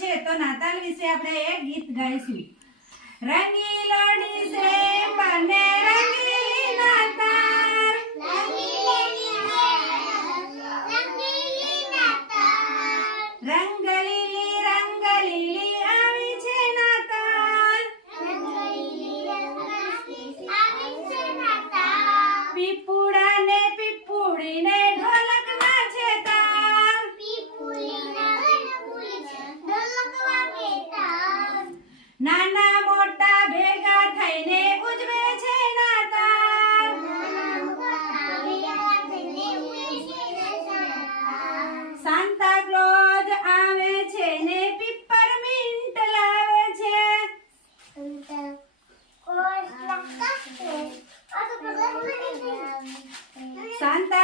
છે તો નાતાલ વિશે આપણે એક ગીત ગાઈશું. રંગીલો ડીસે બને રંગીલી નાતાલ, રંગલીલી રંગલીલી આવી છે નાતાલ, પીપુડા ને પીપુડીને ઢોલક ના છે તાલ, નાના મોટા ભેગા થઈને ઉજવે છે નાતાલ, સાન્તા ક્લોઝ આવે છે ને પિપરમિન્ટ લાવે છે, સાન્તા